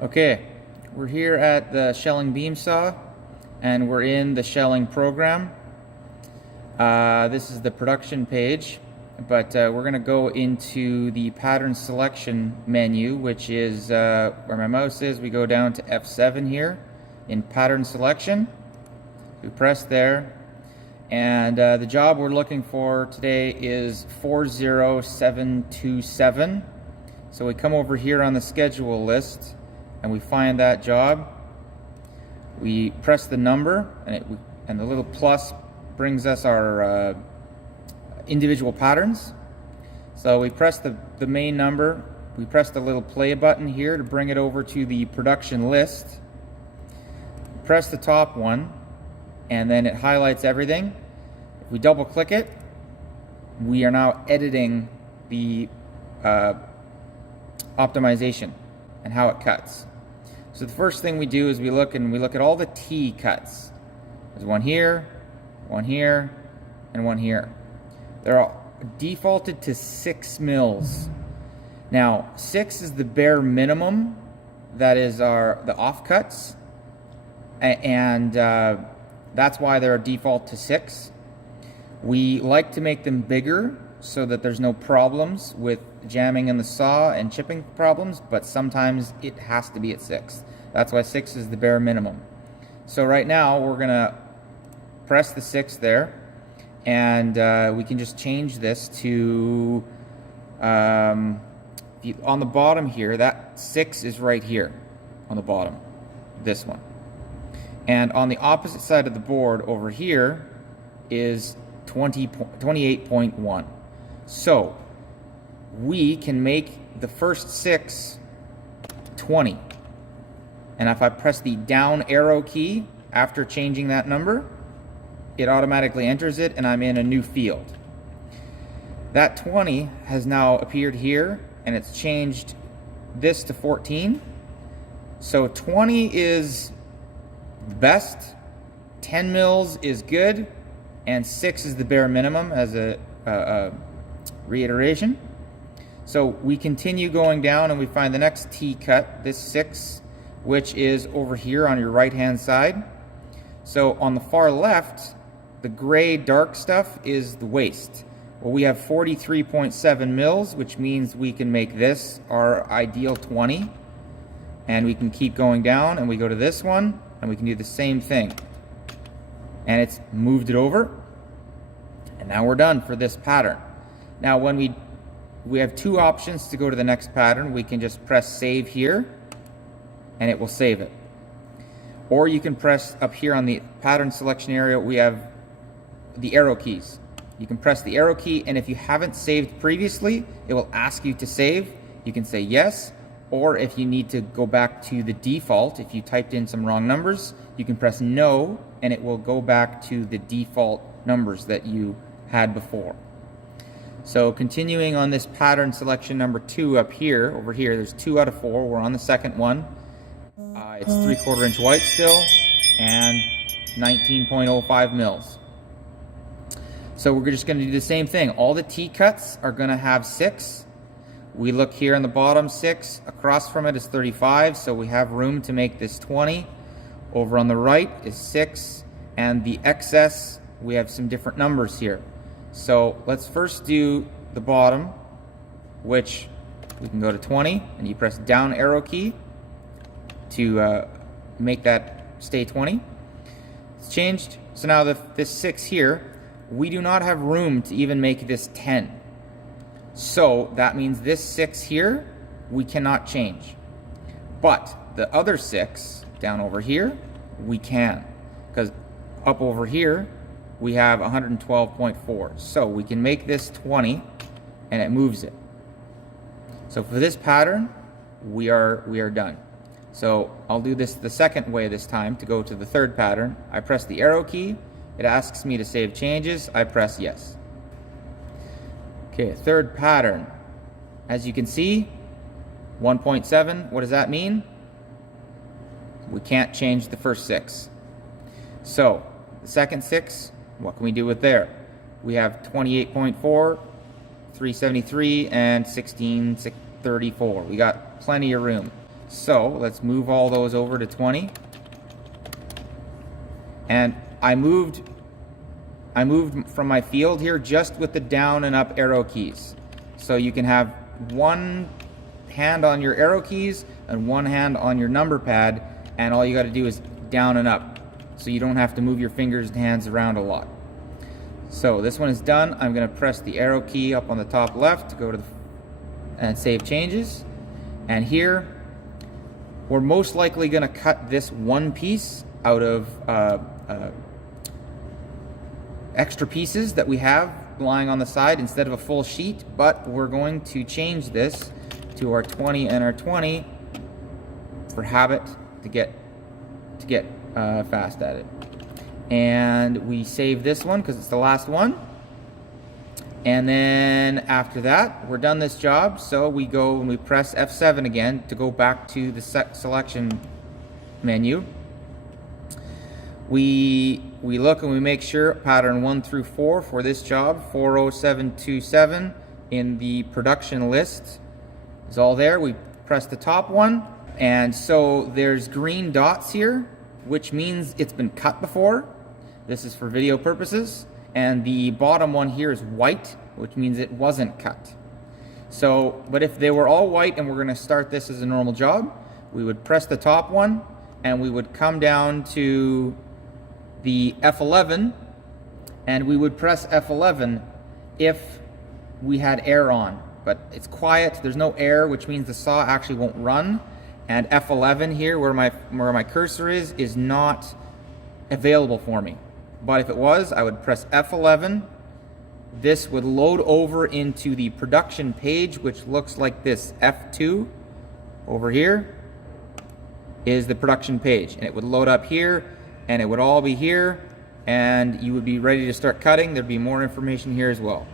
Okay, we're here at the shelling beam saw and we're in the shelling program. This is the production page, but we're going to go into the pattern selection menu, which is where my mouse is. We go down to F7 here in pattern selection. We press there, and the job we're looking for today is 40727. So we come over here on the schedule list and we find that job. We press the number, and the little plus brings us our individual patterns. So we press the main number. We press the little play button here to bring it over to the production list. Press the top one, and then it highlights everything. If we double click it, we are now editing the optimization and how it cuts. So the first thing we do is we look at all the T cuts. There's one here, and one here. They're all defaulted to 6 mils. Now 6 is the bare minimum. That is the offcuts, and that's why they're default to 6. We like to make them bigger so that there's no problems with jamming in the saw and chipping problems, but sometimes it has to be at 6. That's why 6 is the bare minimum. So right now we're gonna press the 6 there, and we can just change this to on the bottom here. That 6 is right here on the bottom, this one, and on the opposite side of the board over here is 28.1. So we can make the first 6 20. And if I press the down arrow key after changing that number, it automatically enters it and I'm in a new field. That 20 has now appeared here, and it's changed this to 14. So 20 is best, 10 mils is good, and 6 is the bare minimum as a reiteration. So we continue going down and we find the next T cut, this 6, which is over here on your right hand side. So on the far left, the gray dark stuff is the waist. Well, we have 43.7 mils, which means we can make this our ideal 20. And we can keep going down, and we go to this one and we can do the same thing. And it's moved it over. And now we're done for this pattern. Now when we have two options to go to the next pattern. We can just press save here and it will save it. Or you can press up here on the pattern selection area, we have the arrow keys. You can press the arrow key, and if you haven't saved previously, it will ask you to save. You can say yes, or if you need to go back to the default, if you typed in some wrong numbers, you can press no, and it will go back to the default numbers that you had before. So continuing on this pattern selection number 2 up here, over here, there's 2 out of 4. We're on the second one. It's 3/4 inch white still, and 19.05 mils. So we're just going to do the same thing. All the T cuts are going to have 6. We look here on the bottom, 6. Across from it is 35, so we have room to make this 20. Over on the right is 6, and the excess, we have some different numbers here. So let's first do the bottom, which we can go to 20, and you press down arrow key to make that stay 20. It's changed. So now this 6 here, we do not have room to even make this 10. So that means this 6 here, we cannot change. But the other 6 down over here, we can. Because up over here, we have 112.4. So we can make this 20, and it moves it. So for this pattern, we are done. So I'll do this the second way this time to go to the third pattern. I press the arrow key. It asks me to save changes. I press yes. Okay, third pattern. As you can see, 1.7. What does that mean? We can't change the first 6. So the second 6, what can we do with there? We have 28.4, 373, and 1634. We got plenty of room. So let's move all those over to 20. And I moved from my field here just with the down and up arrow keys. So you can have one hand on your arrow keys and one hand on your number pad, and all you got to do is down and up. So you don't have to move your fingers and hands around a lot. So this one is done. I'm going to press the arrow key up on the top left to go to and save changes. And here, we're most likely going to cut this one piece out of extra pieces that we have lying on the side instead of a full sheet, but we're going to change this to our 20 and our 20 for habit to get fast at it. And we save this one because it's the last one. And then after that, we're done this job. So we go and we press F7 again to go back to the selection menu. We look and we make sure pattern 1 through 4 for this job, 40727 in the production list is all there. We press the top one, and so there's green dots here, which means it's been cut before. This is for video purposes. And the bottom one here is white, which means it wasn't cut. So, but if they were all white and we're going to start this as a normal job, we would press the top one and we would come down to the F11, and we would press F11 if we had air on. But it's quiet, there's no air, which means the saw actually won't run. And F11 here, where my cursor is not available for me. But if it was, I would press F11. This would load over into the production page, which looks like this. F2 over here is the production page, and it would load up here, and it would all be here, and you would be ready to start cutting. There'd be more information here as well.